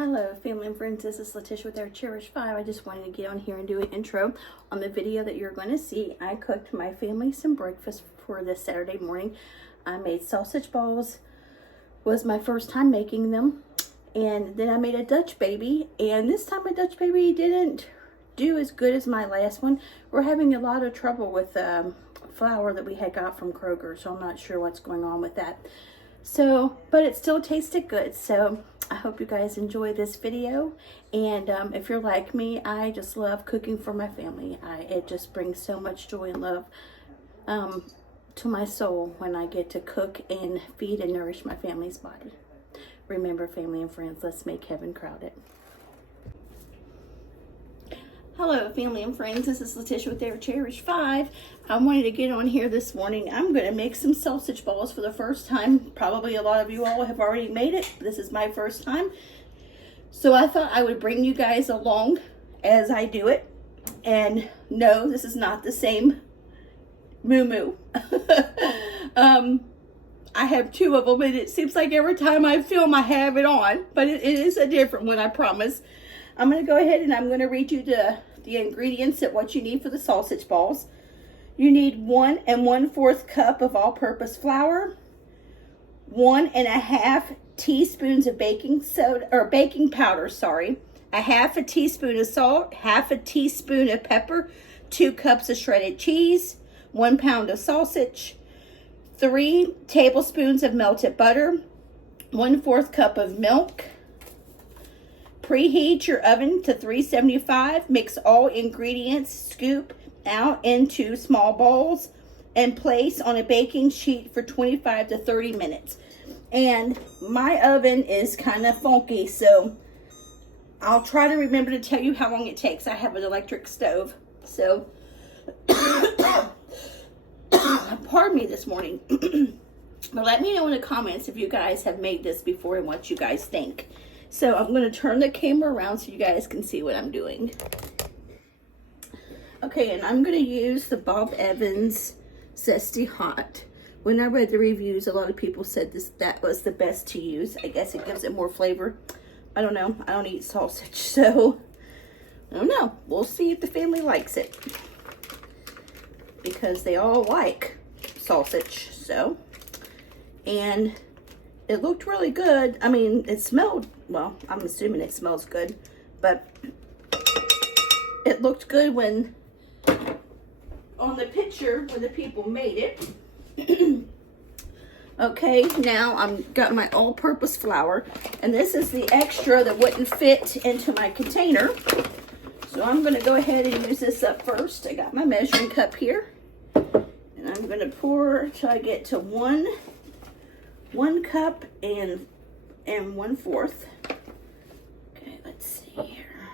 Hello family and friends, this is Letitia with Our Cherished 5. I just wanted to get on here and do an intro on the video that you're going to see. I cooked my family some breakfast for this Saturday morning. I made sausage balls, was my first time making them. And then I made a Dutch baby, and this time my Dutch baby didn't do as good as my last one. We're having a lot of trouble with flour that we had got from Kroger, so I'm not sure what's going on with that. So, but it still tasted good, so I hope you guys enjoy this video. And if you're like me, I just love cooking for my family. It just brings so much joy and love to my soul when I get to cook and feed and nourish my family's body. Remember, family and friends, let's make heaven crowded. Hello family and friends, this is Letitia with Our Cherished 5. I wanted to get on here this morning. I'm going to make some sausage balls for the first time. Probably a lot of you all have already made it. This is my first time. So I thought I would bring you guys along as I do it. And no, this is not the same moo-moo. I have two of them, and it seems like every time I film I have it on. But it is a different one, I promise. I'm going to go ahead and I'm going to read you the ingredients of what you need for the sausage balls. You need 1 1/4 cup of all-purpose flour, 1 1/2 teaspoons of baking soda or baking powder, sorry, 1/2 teaspoon of salt, 1/2 teaspoon of pepper, 2 cups of shredded cheese, 1 pound of sausage, 3 tablespoons of melted butter, 1/4 cup of milk. Preheat your oven to 375. Mix all ingredients, scoop out into small bowls, and place on a baking sheet for 25 to 30 minutes. And my oven is kind of funky, so I'll try to remember to tell you how long it takes. I have an electric stove, so pardon me this morning. But let me know in the comments if you guys have made this before and what you guys think. So I'm going to turn the camera around so you guys can see what I'm doing. Okay, and I'm going to use the Bob Evans Zesty Hot. When I read the reviews, a lot of people said that was the best to use. I guess it gives it more flavor. I don't know. I don't eat sausage, so I don't know. We'll see if the family likes it, because they all like sausage. So, and it looked really good. I mean, it smelled, well, I'm assuming it smells good, but it looked good when, on the picture, when the people made it. Okay, now I've got my all-purpose flour, and this is the extra that wouldn't fit into my container. So I'm gonna go ahead and use this up first. I got my measuring cup here, and I'm gonna pour till I get to one cup and 1/4. Okay, let's see here.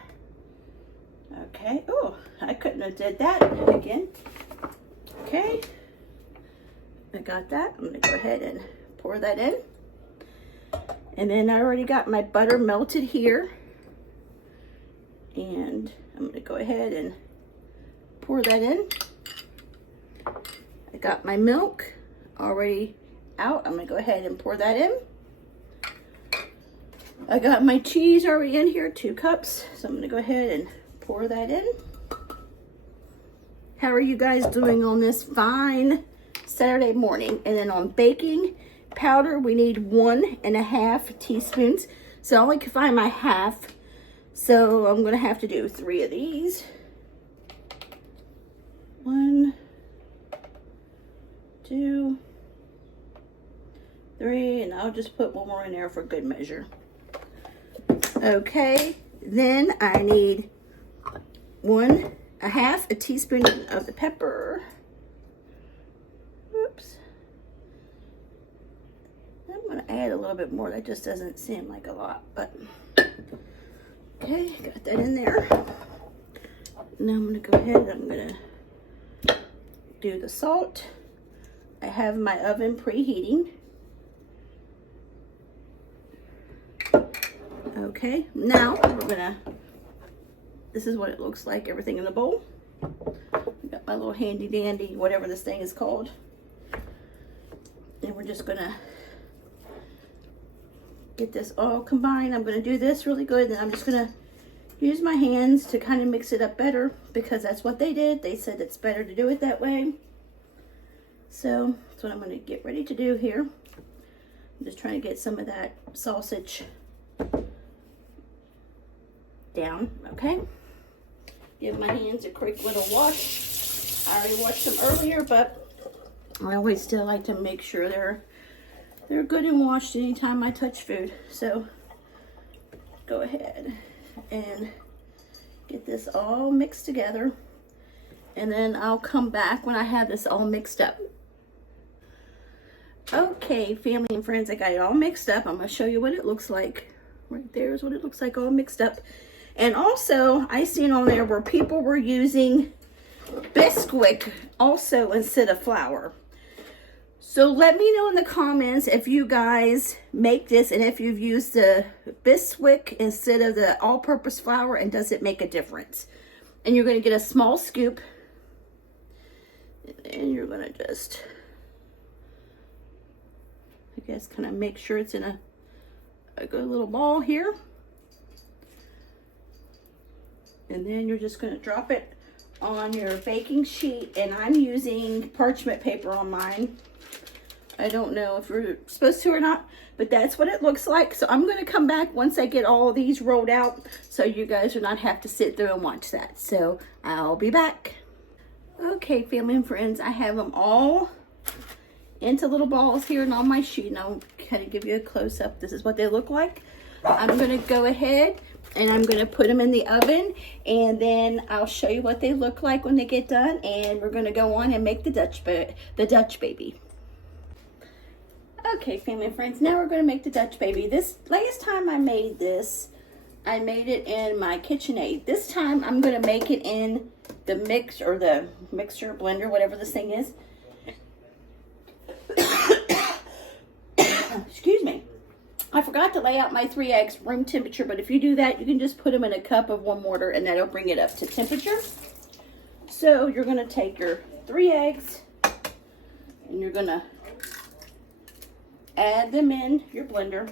Okay, oh, I couldn't have did that again. Okay, I got that. I'm gonna go ahead and pour that in. And then I already got my butter melted here. And I'm gonna go ahead and pour that in. I got my milk already out. I'm gonna go ahead and pour that in. I got my cheese already in here, 2 cups. So I'm gonna go ahead and pour that in. How are you guys doing on this fine Saturday morning? And then on baking powder, we need 1 1/2 teaspoons. So I only can find my half. So I'm gonna have to do 3 of these. 1, 2, 3, and I'll just put 1 more in there for good measure. Okay, then I need 1 1/2 teaspoon of the pepper. Oops. I'm gonna add a little bit more. That just doesn't seem like a lot, but okay, got that in there. Now I'm gonna go ahead and I'm gonna do the salt. I have my oven preheating. Okay, now we're gonna, this is what it looks like, everything in the bowl. I got my little handy dandy, whatever this thing is called. And we're just gonna get this all combined. I'm going to do this really good, and I'm just going to use my hands to kind of mix it up better because that's what they did. They said it's better to do it that way. So that's what I'm going to get ready to do here. I'm just trying to get some of that sausage down, okay? Give my hands a quick little wash. I already washed them earlier, but I always still like to make sure they're good and washed anytime I touch food. So go ahead and get this all mixed together, and then I'll come back when I have this all mixed up. Okay, family and friends, I got it all mixed up. I'm going to show you what it looks like. Right there is what it looks like all mixed up. And also, I seen on there where people were using Bisquick also instead of flour. So let me know in the comments if you guys make this and if you've used the Bisquick instead of the all-purpose flour, and does it make a difference? And you're going to get a small scoop, and you're going to just, I guess, kind of make sure it's in a good little ball here. And then you're just going to drop it on your baking sheet, and I'm using parchment paper on mine. I don't know if you're supposed to or not, but that's what it looks like. So I'm going to come back once I get all of these rolled out so you guys do not have to sit there and watch that. So I'll be back. Okay, family and friends, I have them all into little balls here and on my sheet, and I'll kind of give you a close-up. This is what they look like. I'm going to go ahead and I'm going to put them in the oven, and then I'll show you what they look like when they get done, and we're going to go on and make the Dutch baby. Okay, family and friends, now we're going to make the Dutch baby. This last time I made this, I made it in my KitchenAid. This time I'm going to make it in the mixer, blender, whatever this thing is. Excuse me. I forgot to lay out my 3 eggs room temperature, but if you do that, you can just put them in a cup of warm water and that'll bring it up to temperature. So you're going to take your 3 eggs and you're going to add them in your blender.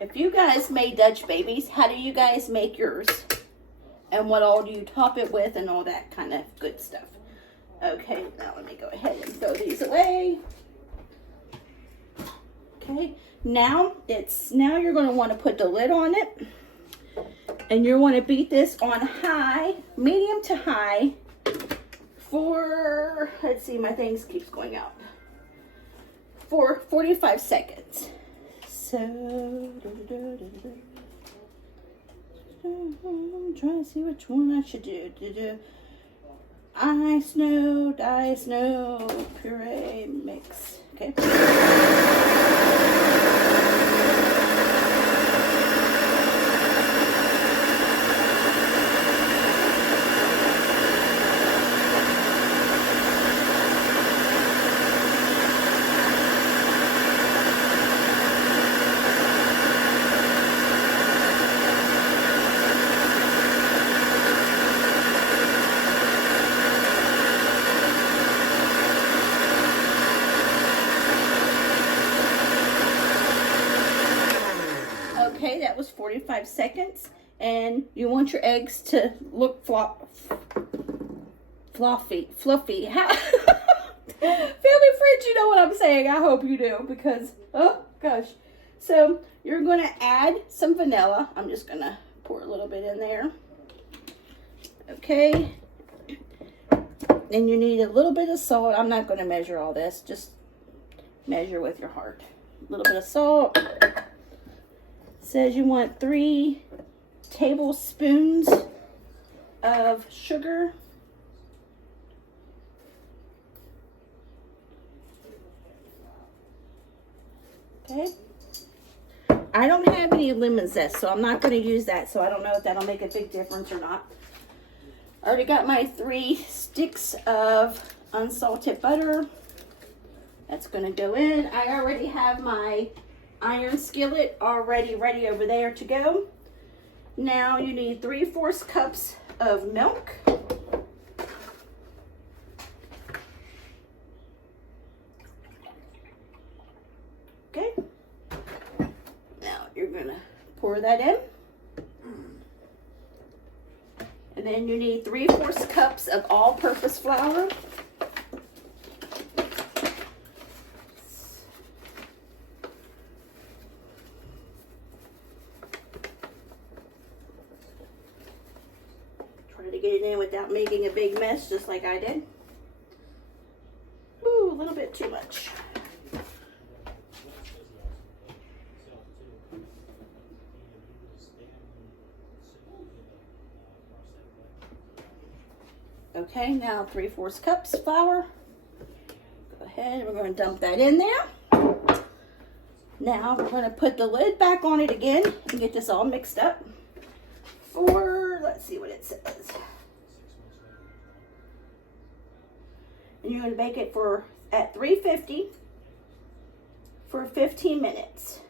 If you guys made Dutch babies, how do you guys make yours? And what all do you top it with and all that kind of good stuff? Okay, now let me go ahead and throw these away. Okay, now you're going to want to put the lid on it, and you want to beat this on high, medium to high for, let's see, my things keeps going out, for 45 seconds. So, I'm trying to see which one I should do. Ice, no, puree, mix. Okay. Okay, that was 45 seconds, and you want your eggs to look fluffy. How? Family friends, you know what I'm saying. I hope you do, because, oh gosh. So you're going to add some vanilla. I'm just going to pour a little bit in there. Okay. And you need a little bit of salt. I'm not going to measure all this. Just measure with your heart. A little bit of salt. Says you want 3 tablespoons of sugar. Okay. I don't have any lemon zest, so I'm not going to use that, so I don't know if that'll make a big difference or not. I already got my 3 sticks of unsalted butter. That's going to go in. I already have my iron skillet already ready over there to go. Now you need 3/4 cups of milk. throw that in. And then you need 3/4 cups of all-purpose flour. Try to get it in without making a big mess, just like I did. Ooh, a little bit too much. Okay, now 3/4 cups flour. Go ahead, we're going to dump that in there. Now we're going to put the lid back on it again and get this all mixed up for, let's see what it says. And you're going to bake it at 350 for 15 minutes.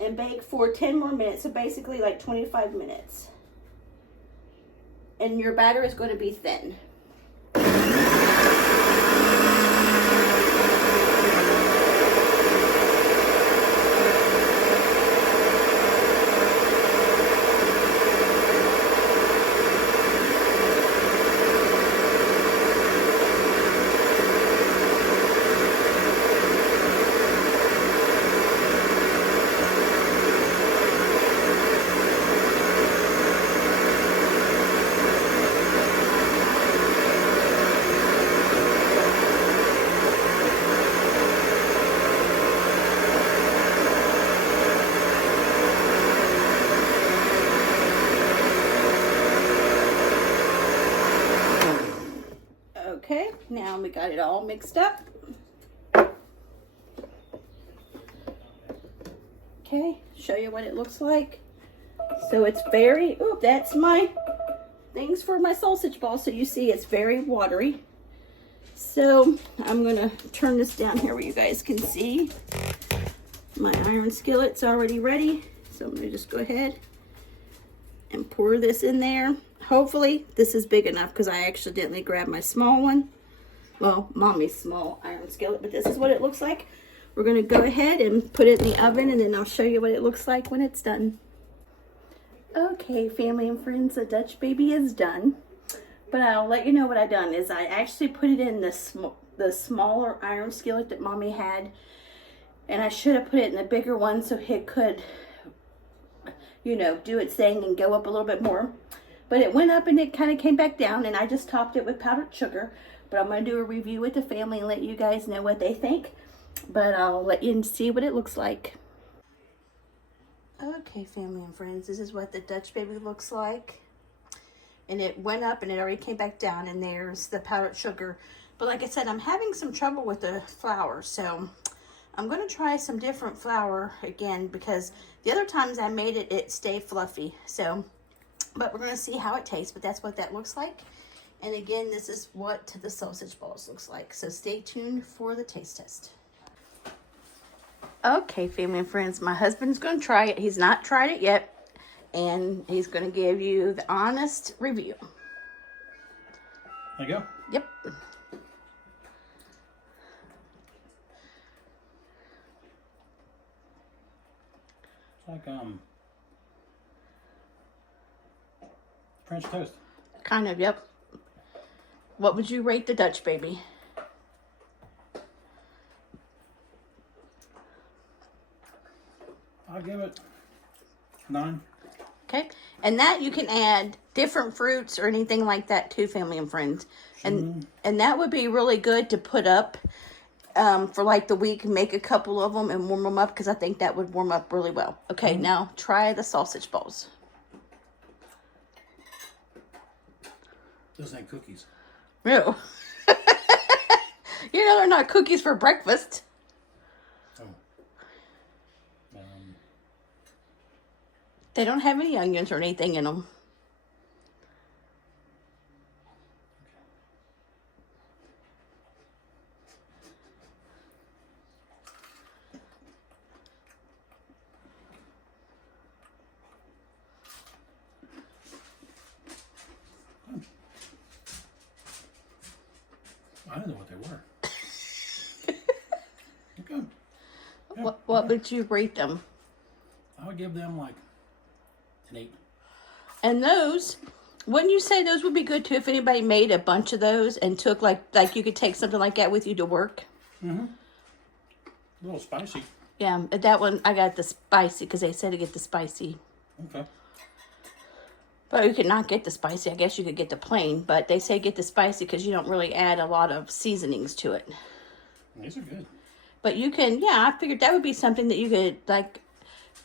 And bake for 10 more minutes, so basically like 25 minutes. And your batter is going to be thin. Okay, now we got it all mixed up. Okay, show you what it looks like. So it's very, oh, that's my things for my sausage ball. So you see it's very watery. So I'm gonna turn this down here where you guys can see. My iron skillet's already ready. So I'm gonna just go ahead and pour this in there. Hopefully this is big enough because I accidentally grabbed my small one. Well, mommy's small iron skillet, but this is what it looks like. We're going to go ahead and put it in the oven, and then I'll show you what it looks like when it's done. Okay, family and friends, the Dutch baby is done. But I'll let you know what I done is I actually put it in the smaller iron skillet that mommy had. And I should have put it in the bigger one so it could, you know, do its thing and go up a little bit more. But it went up and it kind of came back down, and I just topped it with powdered sugar. But I'm going to do a review with the family and let you guys know what they think. But I'll let you see what it looks like. Okay, family and friends, this is what the Dutch baby looks like. And it went up and it already came back down, and there's the powdered sugar. But like I said, I'm having some trouble with the flour, so I'm going to try some different flour again, because the other times I made it, it stayed fluffy. So, but we're going to see how it tastes, but that's what that looks like. And again, this is what the sausage balls looks like. So stay tuned for the taste test. Okay, family and friends, my husband's going to try it. He's not tried it yet, and he's going to give you the honest review. There you go. Yep. It's like French toast. Kind of, yep. What would you rate the Dutch baby? I'll give it 9. Okay, and that you can add different fruits or anything like that too, family and friends. And that would be really good to put up for like the week. Make a couple of them and warm them up, because I think that would warm up really well. Okay, now try the sausage balls. Those ain't cookies. Ew. You know they're not cookies for breakfast. Oh. They don't have any onions or anything in them. I didn't know what they were. Okay. Yeah, What would you rate them? I'll would give them like an 8. And those, wouldn't you say those would be good too if anybody made a bunch of those and took like you could take something like that with you to work? Mm-hmm. A little spicy. Yeah, but that one, I got the spicy because they said to get the spicy. Okay. But you could not get the spicy. I guess you could get the plain, but they say get the spicy because you don't really add a lot of seasonings to it. These are good. But you can, yeah, I figured that would be something that you could, like,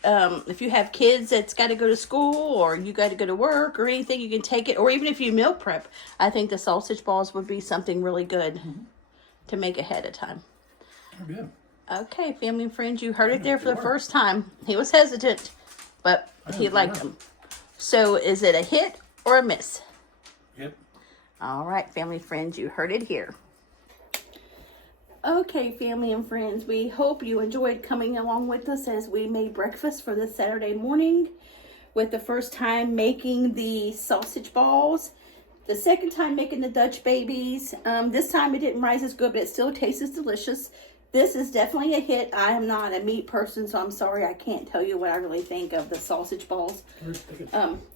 if you have kids that's got to go to school or you got to go to work or anything, you can take it. Or even if you meal prep, I think the sausage balls would be something really good to make ahead of time. They're good. Okay, family and friends, you heard it there for the first time. He was hesitant, but he liked them. So is it a hit or a miss? Yep. All right, family friends, you heard it here. Okay, family and friends, we hope you enjoyed coming along with us as we made breakfast for this Saturday morning with the first time making the sausage balls, the second time making the Dutch babies. This time it didn't rise as good, but it still tastes delicious. This is definitely a hit. I am not a meat person, so I'm sorry I can't tell you what I really think of the sausage balls.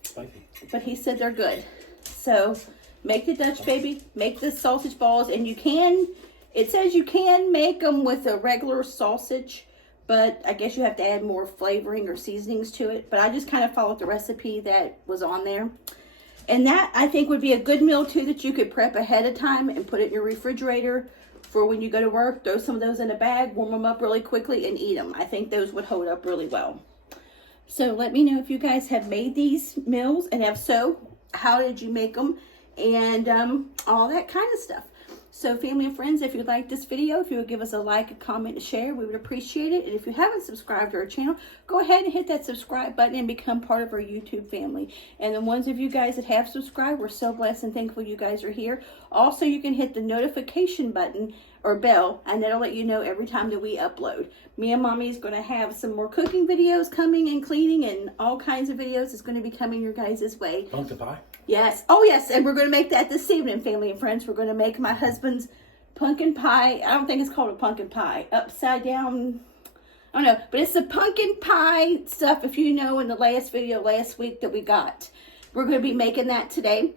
Spicy. But he said they're good. So make the Dutch baby, make the sausage balls, and you can, it says you can make them with a regular sausage, but I guess you have to add more flavoring or seasonings to it. But I just kind of followed the recipe that was on there. And that, I think, would be a good meal, too, that you could prep ahead of time and put it in your refrigerator for when you go to work. Throw some of those in a bag, warm them up really quickly, and eat them. I think those would hold up really well. So let me know if you guys have made these meals, and if so, how did you make them, and all that kind of stuff. So family and friends, if you like this video, if you would give us a like, a comment, a share, we would appreciate it. And if you haven't subscribed to our channel, go ahead and hit that subscribe button and become part of our YouTube family. And the ones of you guys that have subscribed, we're so blessed and thankful you guys are here. Also, you can hit the notification button or bell, and that'll let you know every time that we upload. Me and Mommy is going to have some more cooking videos coming and cleaning and all kinds of videos is going to be coming your guys' way. Pumpkin pie. Yes. Oh, yes. And we're going to make that this evening, family and friends. We're going to make my husband's pumpkin pie. I don't think it's called a pumpkin pie. Upside down. I don't know. But it's the pumpkin pie stuff, if you know, in the last video last week that we got. We're going to be making that today.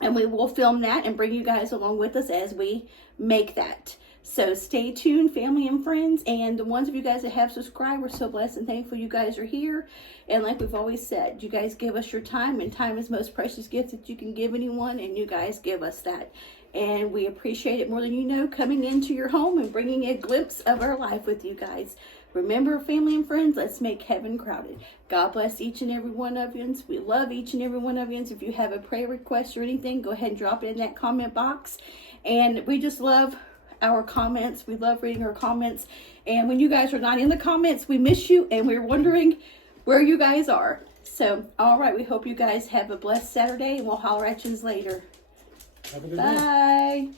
And we will film that and bring you guys along with us as we make that. So stay tuned, family and friends. And the ones of you guys that have subscribed, we're so blessed and thankful you guys are here. And like we've always said, you guys give us your time, and time is the most precious gift that you can give anyone, and you guys give us that. And we appreciate it more than you know, coming into your home and bringing a glimpse of our life with you guys. Remember, family and friends, let's make heaven crowded. God bless each and every one of you. We love each and every one of you. If you have a prayer request or anything, go ahead and drop it in that comment box. And we just love our comments. We love reading our comments. And when you guys are not in the comments, we miss you, and we're wondering where you guys are. So, all right, we hope you guys have a blessed Saturday, and we'll holler at you later. Have a good day. Bye.